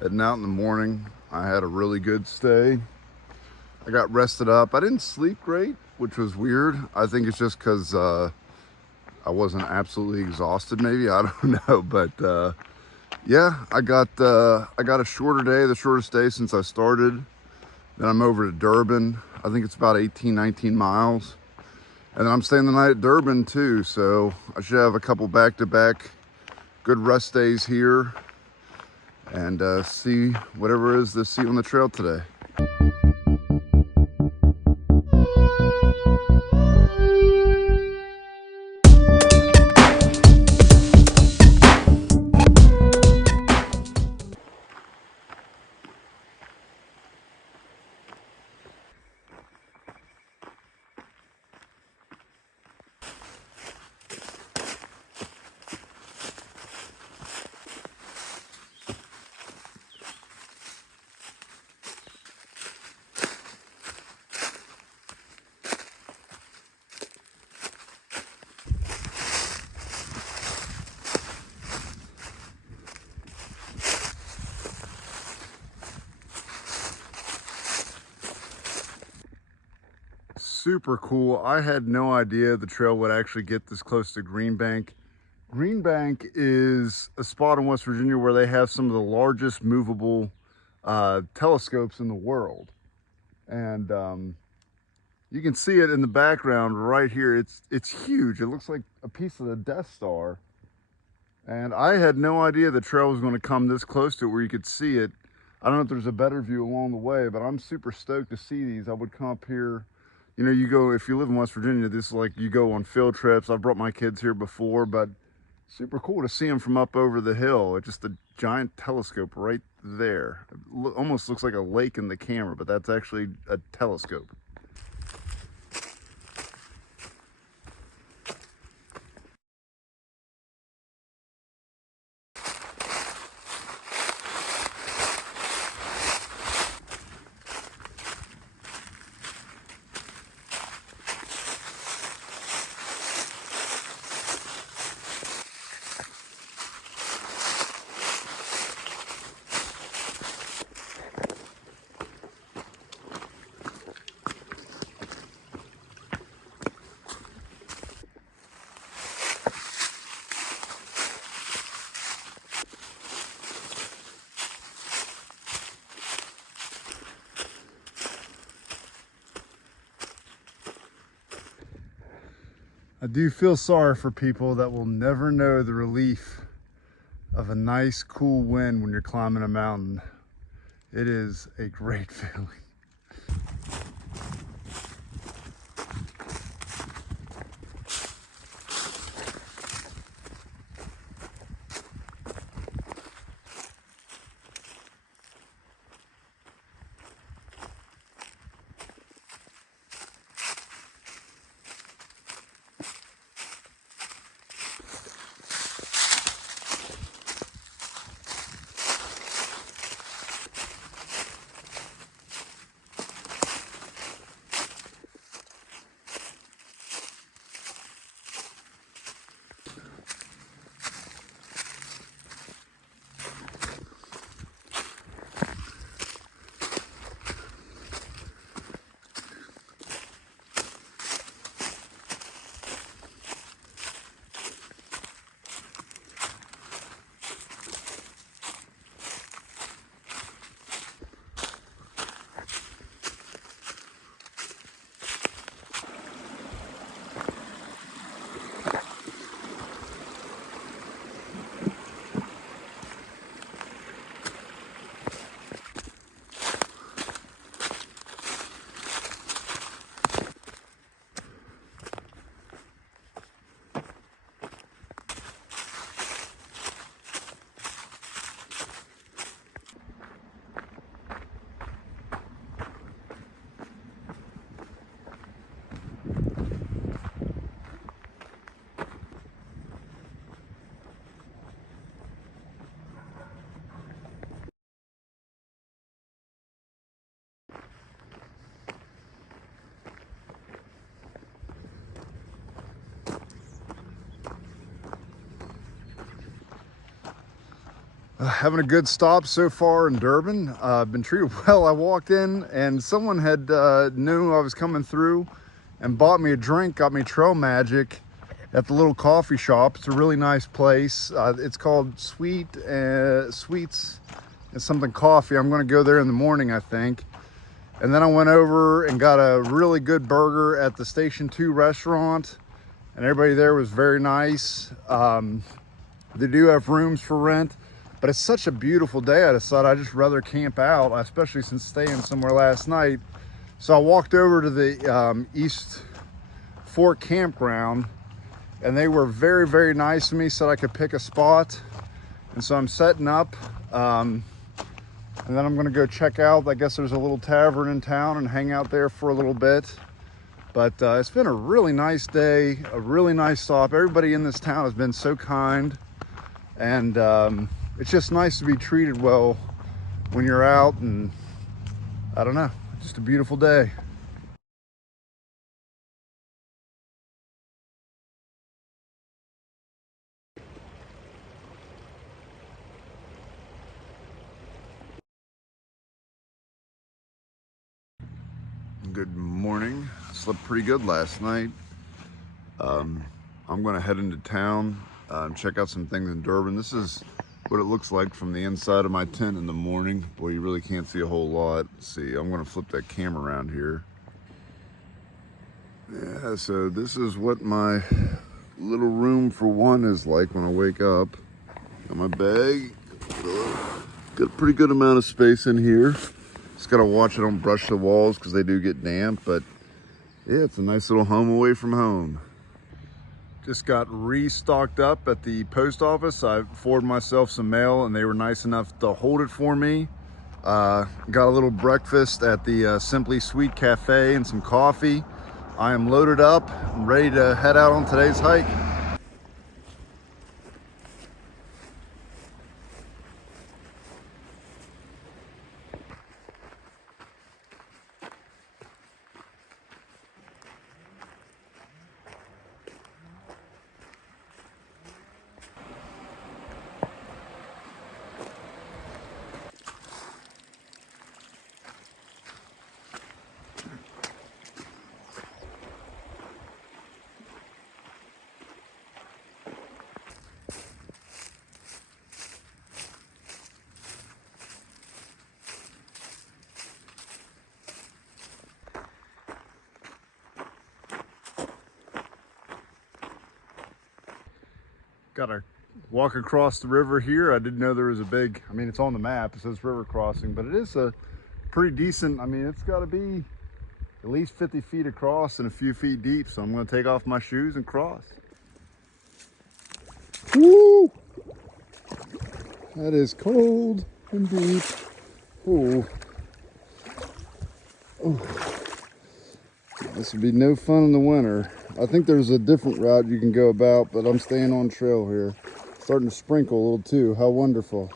Heading out in the morning. I had a really good stay. I got rested up. I didn't sleep great, which was weird. I think it's just because I wasn't absolutely exhausted. Maybe I don't know, but yeah, I got a shorter day, the shortest day since I started. Then I'm over to Durban. I think it's about 18, 19 miles. And then I'm staying the night at Durban too, so I should have a couple back-to-back good rest days here and see whatever it is to see on the trail today. Super cool. I had no idea the trail would actually get this close to Green Bank. Green Bank is a spot in West Virginia where they have some of the largest movable telescopes in the world. And you can see it in the background right here. It's huge. It looks like a piece of the Death Star. And I had no idea the trail was going to come this close to it where you could see it. I don't know if there's a better view along the way, but I'm super stoked to see these. I would come up here. You know, you go, if you live in West Virginia, this is like you go on field trips. I've brought my kids here before, but super cool to see them from up over the hill. It's just a giant telescope right there. It almost looks like a lake in the camera, but that's actually a telescope. I do feel sorry for people that will never know the relief of a nice cool wind when you're climbing a mountain. It is a great feeling. Having a good stop so far in Durban. I've been treated well. I walked in and someone had knew I was coming through and bought me a drink, got me Trail Magic at the little coffee shop. It's a really nice place. It's called Sweets and something coffee. I'm gonna go there in the morning, I think. And then I went over and got a really good burger at the Station 2 restaurant, and everybody there was very nice. They do have rooms for rent, but it's such a beautiful day. I decided I'd just rather camp out, especially since staying somewhere last night. So I walked over to the East Fork campground, and they were very, very nice to me, said I could pick a spot. And so I'm setting up, and then I'm gonna go check out. I guess there's a little tavern in town and hang out there for a little bit. But it's been a really nice day, a really nice stop. Everybody in this town has been so kind. And it's just nice to be treated well when you're out, and I don't know, just a beautiful day. Good morning. Slept pretty good last night. I'm gonna head into town and check out some things in Durban. This is what it looks like from the inside of my tent in the morning. Boy, you really can't see a whole lot. Let's see, I'm gonna flip that camera around here. Yeah, so this is what my little room for one is like when I wake up. Got my bag. Got a pretty good amount of space in here. Just gotta watch I don't brush the walls because they do get damp, but yeah, it's a nice little home away from home. Just got restocked up at the post office. I forwarded myself some mail and they were nice enough to hold it for me. Got a little breakfast at the Simply Sweet Cafe and some coffee. I am loaded up and ready to head out on today's hike. Gotta walk across the river here. I didn't know there was a big, I mean, it's on the map, it says river crossing, but it is a pretty decent, I mean, it's gotta be at least 50 feet across and a few feet deep. So I'm gonna take off my shoes and cross. Woo! That is cold and deep. Oh. Oh. This would be no fun in the winter. I think there's a different route you can go about, but I'm staying on trail here. Starting to sprinkle a little too. How wonderful.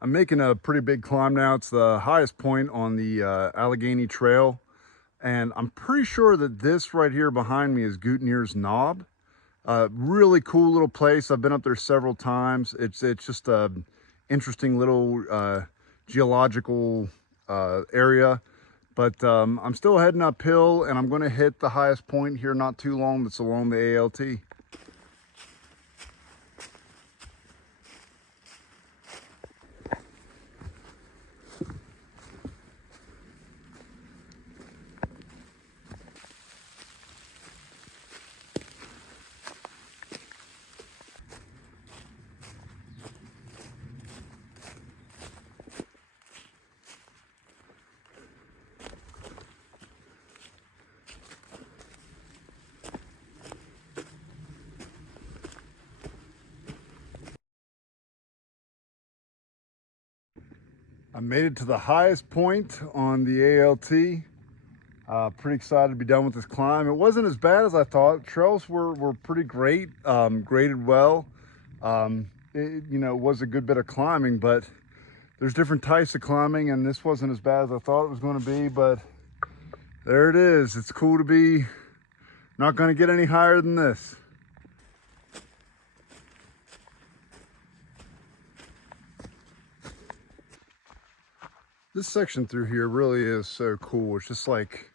I'm making a pretty big climb now. It's the highest point on the Allegheny Trail. And I'm pretty sure that this right here behind me is Gaudineers Knob. Really cool little place. I've been up there several times. It's just a interesting little geological area. But I'm still heading uphill, and I'm going to hit the highest point here not too long. That's along the ALT. made it to the highest point on the ALT. Pretty excited to be done with this climb. It wasn't as bad as I thought. Trails were pretty great, graded well. It was a good bit of climbing, but there's different types of climbing, and this wasn't as bad as I thought it was going to be, but there it is. It's cool to be not going to get any higher than this. This section through here really is so cool. It's just like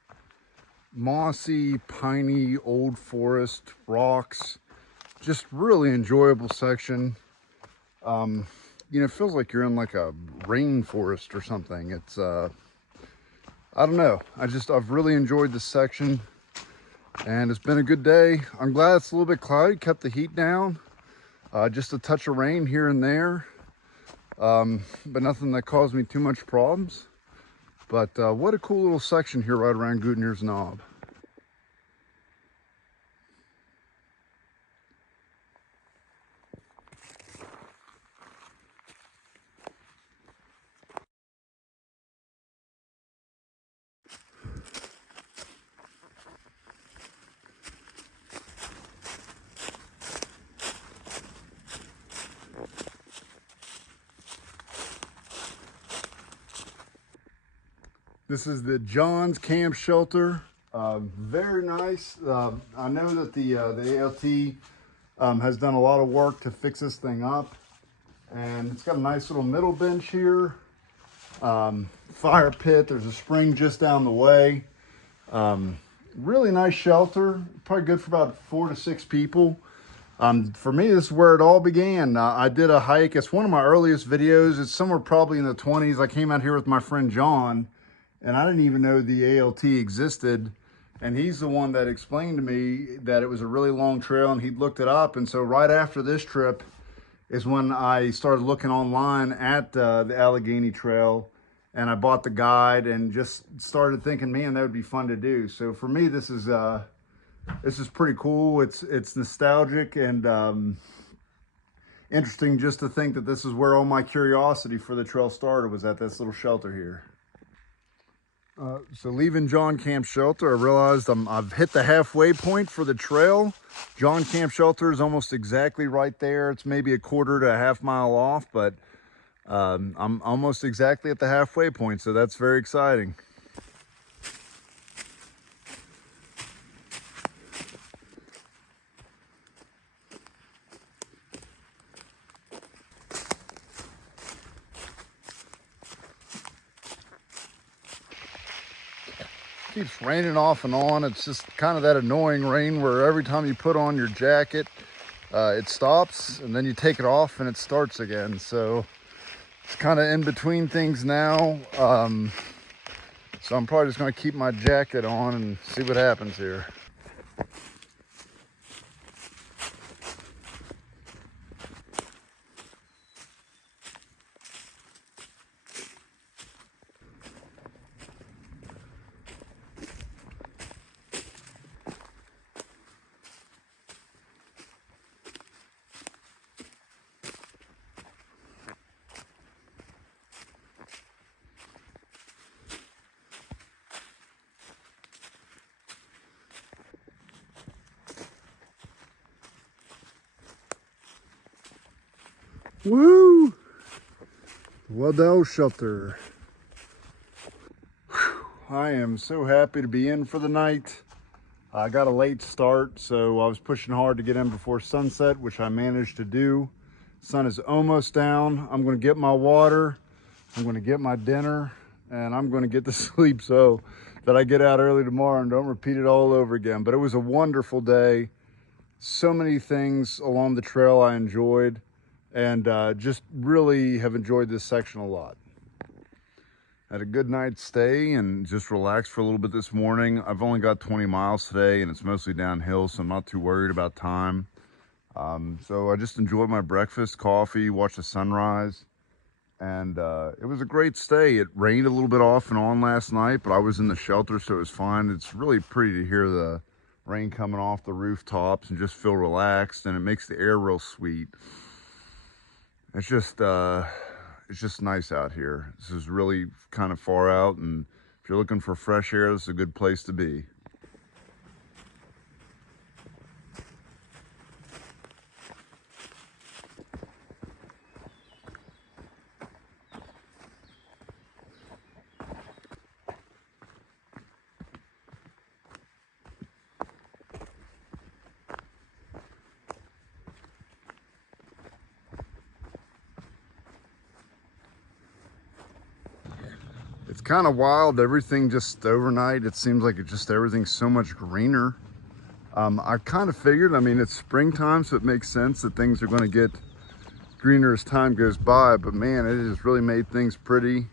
mossy, piney, old forest, rocks. Just really enjoyable section. It feels like you're in like a rainforest or something. It's, I don't know. I've really enjoyed this section, and it's been a good day. I'm glad it's a little bit cloudy, kept the heat down. Just a touch of rain here and there. But nothing that caused me too much problems. But what a cool little section here right around Gaudineers Knob. This is the John's Camp Shelter. Very nice. I know that the ALT has done a lot of work to fix this thing up, and it's got a nice little middle bench here. Fire pit. There's a spring just down the way. Really nice shelter. Probably good for about 4 to 6 people. For me, this is where it all began. I did a hike. It's one of my earliest videos. It's somewhere probably in the 20s. I came out here with my friend John, and I didn't even know the ALT existed. And he's the one that explained to me that it was a really long trail, and he'd looked it up. And so right after this trip is when I started looking online at the Allegheny Trail, and I bought the guide and just started thinking, man, that would be fun to do. So for me, this is pretty cool. It's nostalgic and interesting just to think that this is where all my curiosity for the trail started, was at this little shelter here. So leaving John Camp Shelter, I realized I've hit the halfway point for the trail. John Camp Shelter is almost exactly right there. It's maybe a quarter to a half mile off, but I'm almost exactly at the halfway point, so that's very exciting. Keeps raining off and on. It's just kind of that annoying rain where every time you put on your jacket, it stops, and then you take it off and it starts again. So it's kind of in between things now. So I'm probably just going to keep my jacket on and see what happens here. Woo! Waddell Shelter. Whew. I am so happy to be in for the night. I got a late start, so I was pushing hard to get in before sunset, which I managed to do. Sun is almost down. I'm going to get my water, I'm going to get my dinner, and I'm going to get to sleep so that I get out early tomorrow and don't repeat it all over again. But it was a wonderful day. So many things along the trail I enjoyed, and just really have enjoyed this section a lot. Had a good night's stay and just relaxed for a little bit this morning. I've only got 20 miles today, and it's mostly downhill, so I'm not too worried about time. So I just enjoyed my breakfast, coffee, watched the sunrise, and it was a great stay. It rained a little bit off and on last night, but I was in the shelter, so it was fine. It's really pretty to hear the rain coming off the rooftops and just feel relaxed, and it makes the air real sweet. It's just, it's just nice out here. This is really kind of far out, and if you're looking for fresh air, this is a good place to be. It's kind of wild, everything just overnight, it seems like everything's so much greener. I kind of figured, I mean, it's springtime, so it makes sense that things are going to get greener as time goes by, but man, it has really made things pretty,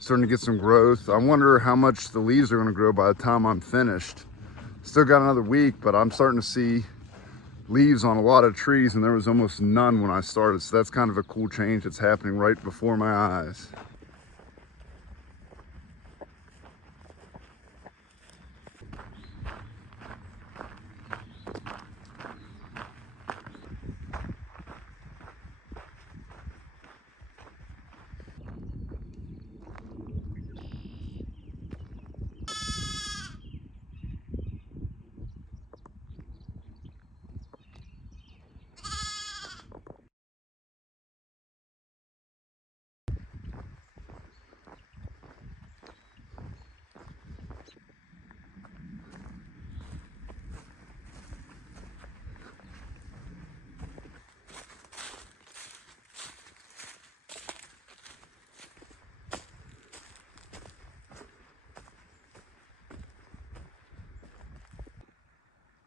starting to get some growth. I wonder how much the leaves are going to grow by the time I'm finished. Still got another week, but I'm starting to see leaves on a lot of trees, and there was almost none when I started, so that's kind of a cool change that's happening right before my eyes.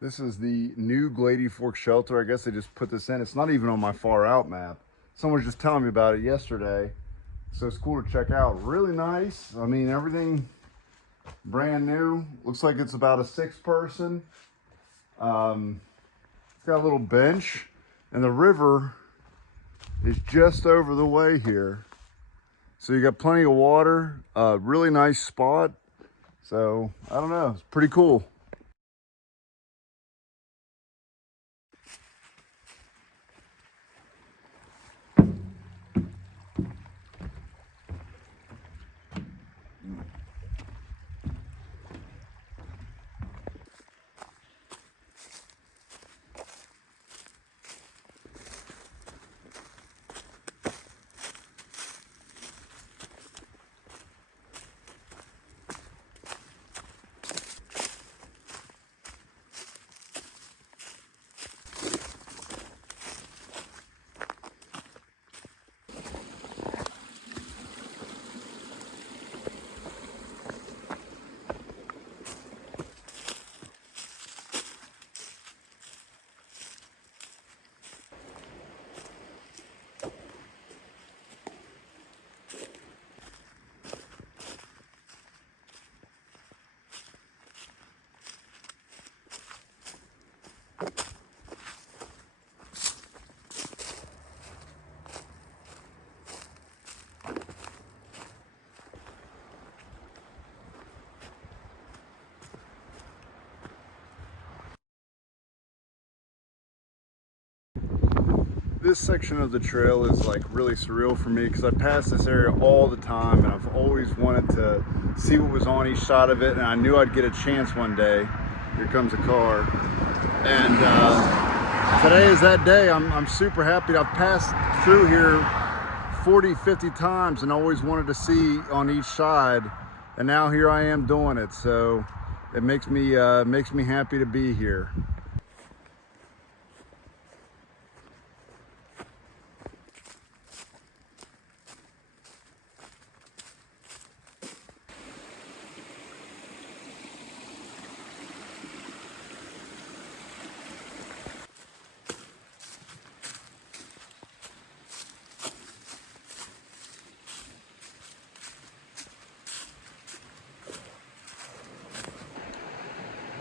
This is the new Glady Fork shelter. I guess they just put this in. It's not even on my far out map. Someone was just telling me about it yesterday. So it's cool to check out. Really nice. I mean, everything brand new. Looks like it's about a 6-person. It's got a little bench, and the river is just over the way here. So you got plenty of water, really nice spot. So I don't know, it's pretty cool. This section of the trail is like really surreal for me because I pass this area all the time, and I've always wanted to see what was on each side of it, and I knew I'd get a chance one day. Here comes a car. And today is that day. I'm super happy. I've passed through here 40, 50 times and always wanted to see on each side, and now here I am doing it. So it makes me happy to be here.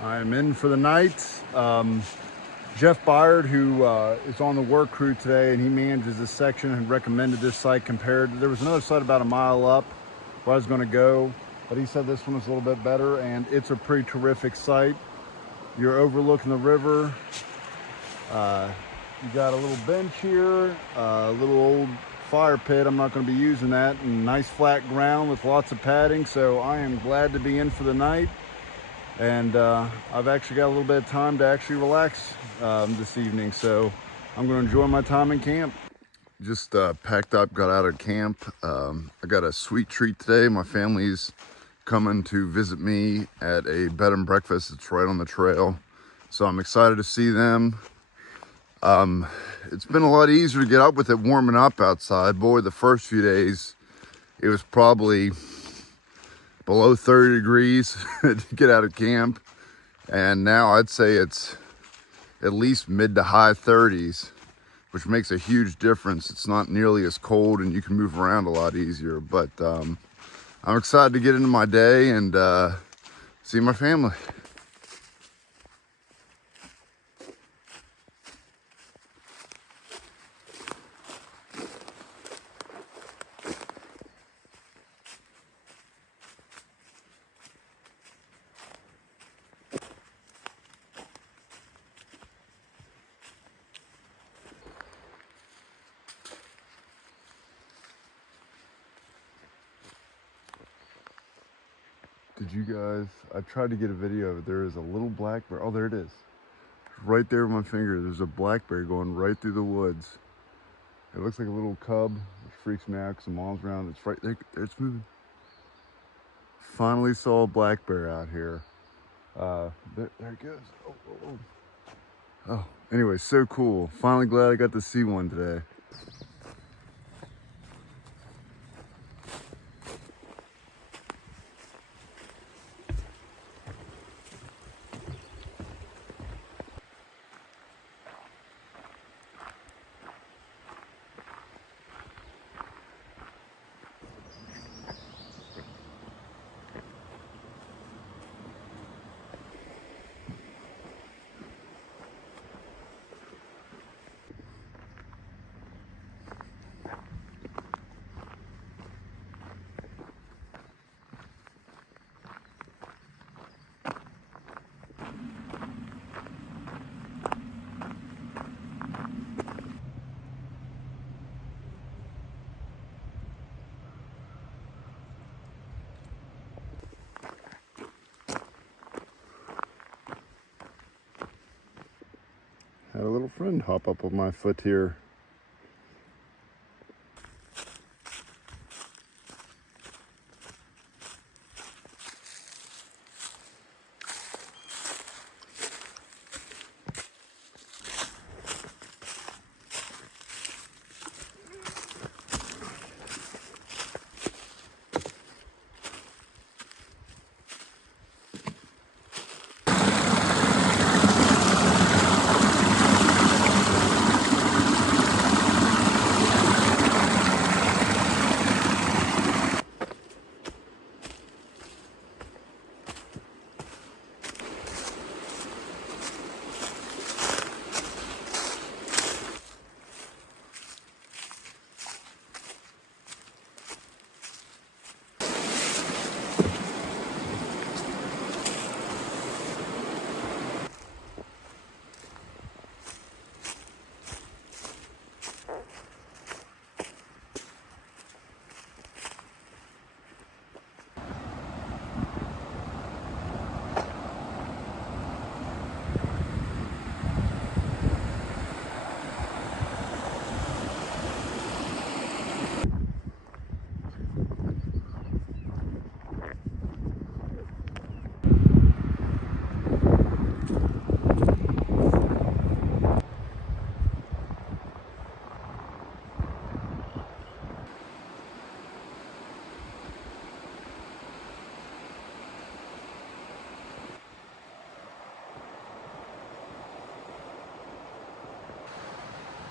I am in for the night. Jeff Byard, who is on the work crew today, and he manages this section, and recommended this site compared. There was another site about a mile up where I was going to go, but he said this one was a little bit better, and it's a pretty terrific site. You're overlooking the river. You got a little bench here, a little old fire pit. I'm not going to be using that, and nice flat ground with lots of padding, so I am glad to be in for the night. And I've actually got a little bit of time to actually relax this evening, so I'm going to enjoy my time in camp. Just packed up, got out of camp. I got a sweet treat today. My family's coming to visit me at a bed and breakfast. It's right on the trail, so I'm excited to see them. It's been a lot easier to get up with it warming up outside. Boy, the first few days it was probably below 30 degrees to get out of camp, and now I'd say it's at least mid to high 30s, which makes a huge difference. It's not nearly as cold and you can move around a lot easier, but I'm excited to get into my day and see my family. Did you guys, I tried to get a video of it. There is a little black bear. Oh, there it is. Right there with my finger. There's a black bear going right through the woods. It looks like a little cub, which freaks me out because the mom's around. It's right there. It's moving. Finally saw a black bear out here. There it goes. Oh, anyway, so cool. Finally glad I got to see one today. Had a little friend hop up on my foot here.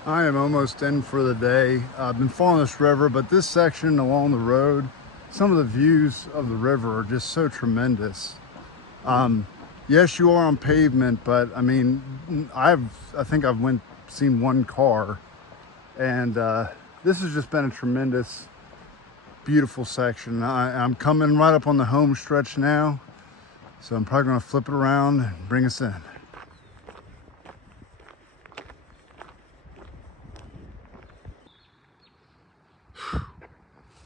I am almost in for the day. I've been following this river, but this section along the road, some of the views of the river are just so tremendous. Yes, you are on pavement, but I mean, I think I've seen one car, and this has just been a tremendous, beautiful section. I'm coming right up on the home stretch now, so I'm probably going to flip it around and bring us in.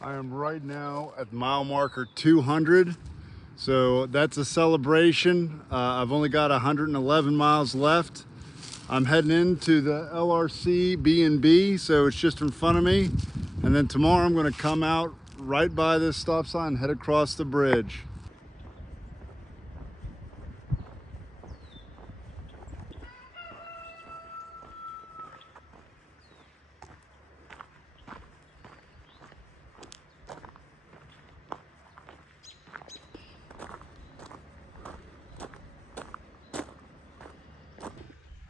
I am right now at mile marker 200. So that's a celebration. I've only got 111 miles left. I'm heading into the LRC B&B, so it's just in front of me. And then tomorrow I'm gonna come out right by this stop sign and head across the bridge.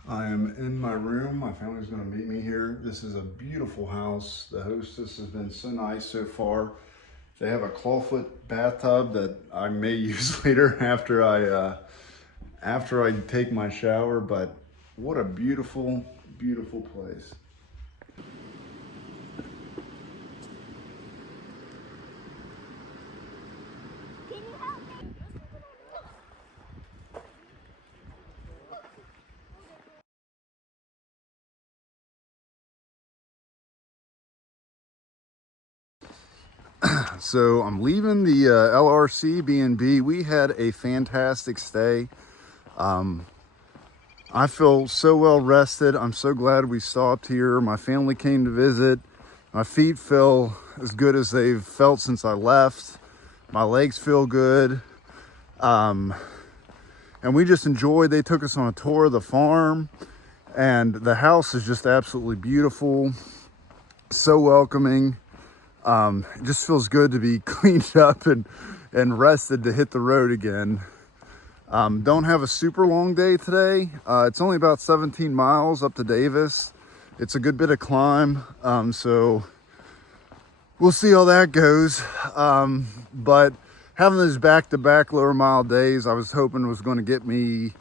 I am in my room. My family's gonna meet me here. This is a beautiful house. The hostess has been so nice so far. They have a clawfoot bathtub that I may use later after I take my shower, but what a beautiful, beautiful place. So I'm leaving the LRC B&B. We had a fantastic stay. I feel so well rested. I'm so glad we stopped here. My family came to visit. My feet feel as good as they've felt since I left. My legs feel good. And we just enjoyed. They took us on a tour of the farm, and the house is just absolutely beautiful. So welcoming. It just feels good to be cleaned up and rested to hit the road again. Don't have a super long day today. It's only about 17 miles up to Davis. It's a good bit of climb, so we'll see how that goes. But having those back-to-back lower mile days, I was hoping was going to get me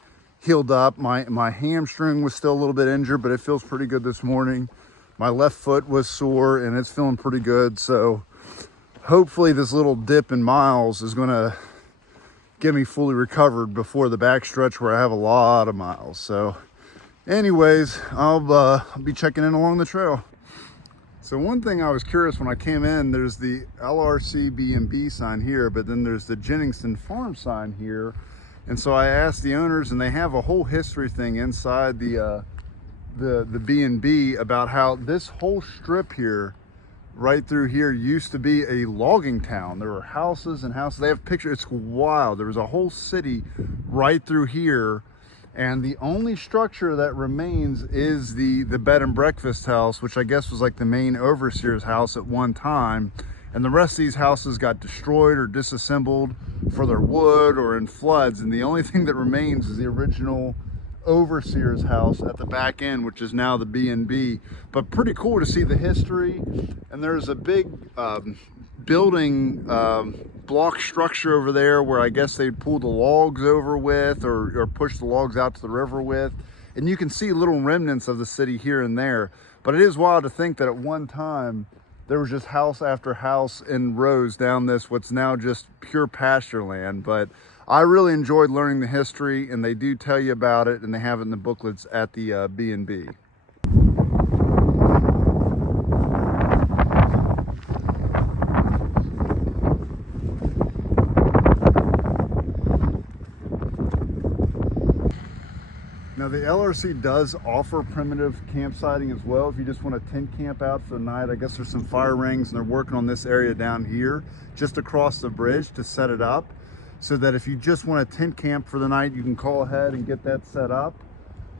healed up. My hamstring was still a little bit injured, but it feels pretty good this morning. My left foot was sore and it's feeling pretty good. So hopefully this little dip in miles is going to get me fully recovered before the back stretch where I have a lot of miles. So anyways, I'll be checking in along the trail. So one thing I was curious when I came in, there's the LRC B&B sign here, but then there's the Jenningston Farm sign here. And so I asked the owners, and they have a whole history thing inside the B&B about how this whole strip here, right through here, used to be a logging town. There were houses and houses. They have pictures. It's wild. There was a whole city right through here, and the only structure that remains is the bed and breakfast house, which I guess was like the main overseer's house at one time. And the rest of these houses got destroyed or disassembled for their wood or in floods, and the only thing that remains is the original overseer's house at the back end, which is now the B&B. But pretty cool to see the history. And there's a big building block structure over there where I guess they'd pull the logs over with or push the logs out to the river with. And you can see little remnants of the city here and there. But it is wild to think that at one time there was just house after house in rows down this what's now just pure pasture land. But I really enjoyed learning the history, and they do tell you about it, and they have it in the booklets at the B&B. Now the LRC does offer primitive campsiting as well. If you just want to tent camp out for the night, I guess there's some fire rings, and they're working on this area down here, just across the bridge to set it up. So that if you just want to tent camp for the night, you can call ahead and get that set up.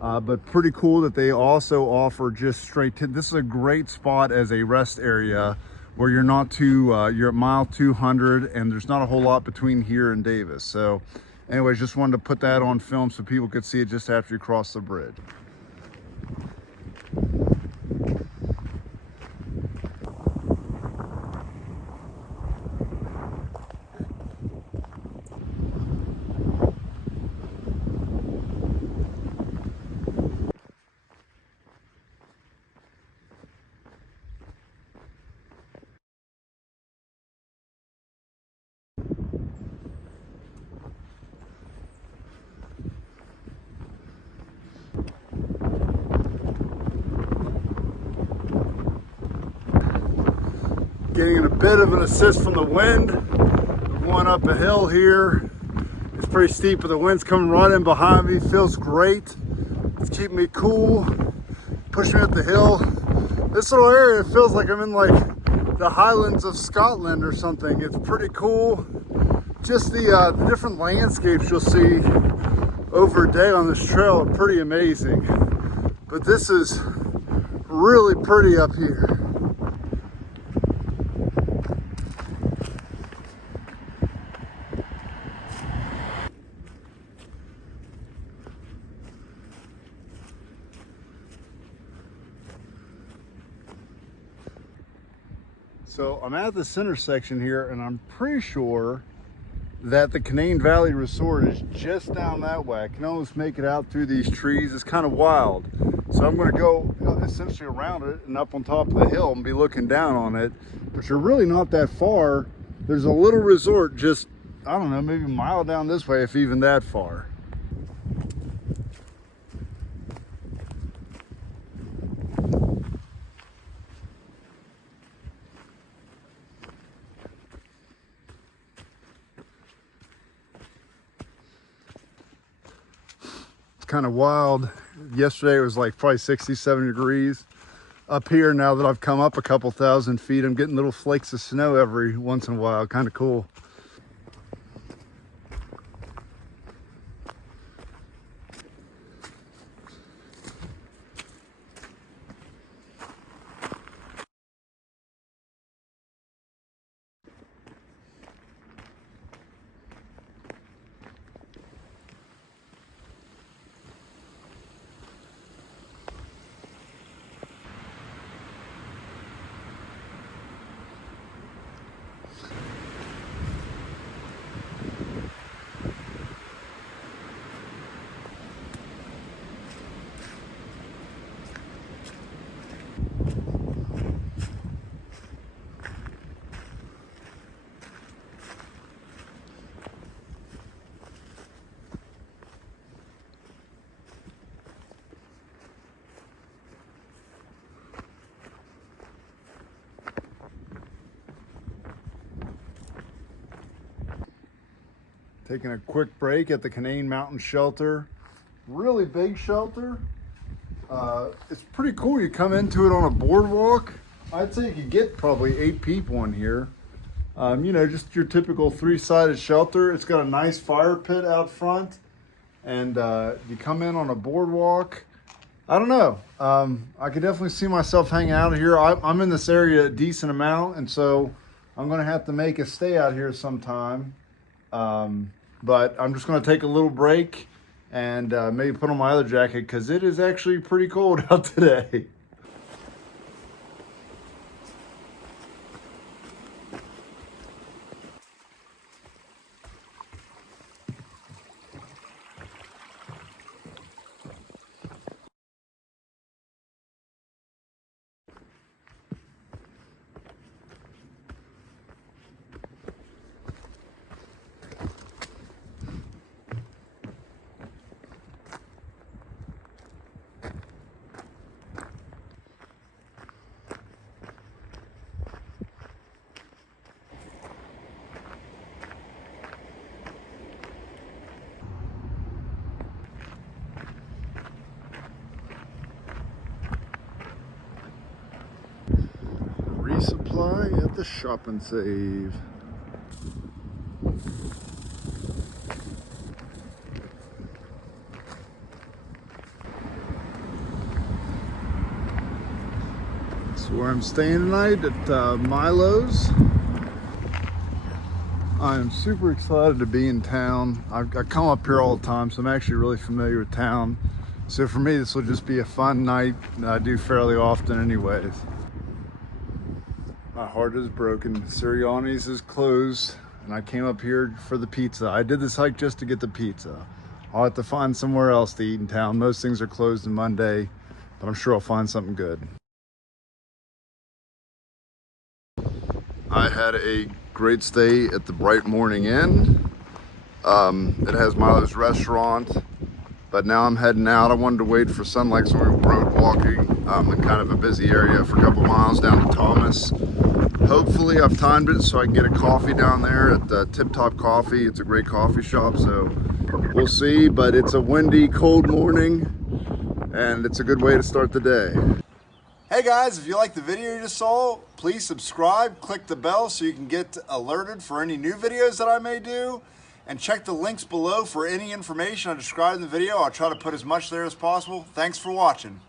But pretty cool that they also offer just straight tent. This is a great spot as a rest area where you're not too, you're at mile 200 and there's not a whole lot between here and Davis. So anyways, just wanted to put that on film so people could see it just after you cross the bridge. Getting a bit of an assist from the wind. We're going up a hill here. It's pretty steep, but the wind's coming right in behind me. Feels great. It's keeping me cool, pushing me up the hill. This little area feels like I'm in like the Highlands of Scotland or something. It's pretty cool. Just the different landscapes you'll see over a day on this trail are pretty amazing. But this is really pretty up here. So I'm at this intersection here, and I'm pretty sure that the Canaan Valley Resort is just down that way. I can almost make it out through these trees. It's kind of wild. So I'm going to go essentially around it and up on top of the hill and be looking down on it. But you're really not that far. There's a little resort just, I don't know, maybe a mile down this way, if even that far. Kind of wild. Yesterday it was like probably 67 degrees up here. Now that I've come up a couple thousand feet, I'm getting little flakes of snow every once in a while. Kind of cool. Taking a quick break at the Canaan Mountain Shelter. Really big shelter. It's pretty cool. You come into it on a boardwalk. I'd say you could get probably 8 people in here. You know, just your typical 3-sided shelter. It's got a nice fire pit out front, and you come in on a boardwalk. I don't know. I could definitely see myself hanging out here. I'm in this area a decent amount, and so I'm going to have to make a stay out here sometime. But I'm just going to take a little break and maybe put on my other jacket because it is actually pretty cold out today. Resupply at the Shop and Save. That's where I'm staying tonight, at Milo's. I am super excited to be in town. I come up here all the time, so I'm actually really familiar with town. So for me, this will just be a fun night that I do fairly often anyways. My heart is broken. Sirianni's is closed, and I came up here for the pizza. I did this hike just to get the pizza. I'll have to find somewhere else to eat in town. Most things are closed on Monday, but I'm sure I'll find something good. I had a great stay at the Bright Morning Inn. It has Milo's restaurant, but now I'm heading out. I wanted to wait for sunlight, so we were road walking in kind of a busy area for a couple miles down to Thomas. Hopefully I've timed it so I can get a coffee down there at Tip Top Coffee. It's a great coffee shop, so we'll see. But it's a windy, cold morning, and it's a good way to start the day. Hey guys, if you like the video you just saw, please subscribe, click the bell so you can get alerted for any new videos that I may do, and check the links below for any information I described in the video. I'll try to put as much there as possible. Thanks for watching.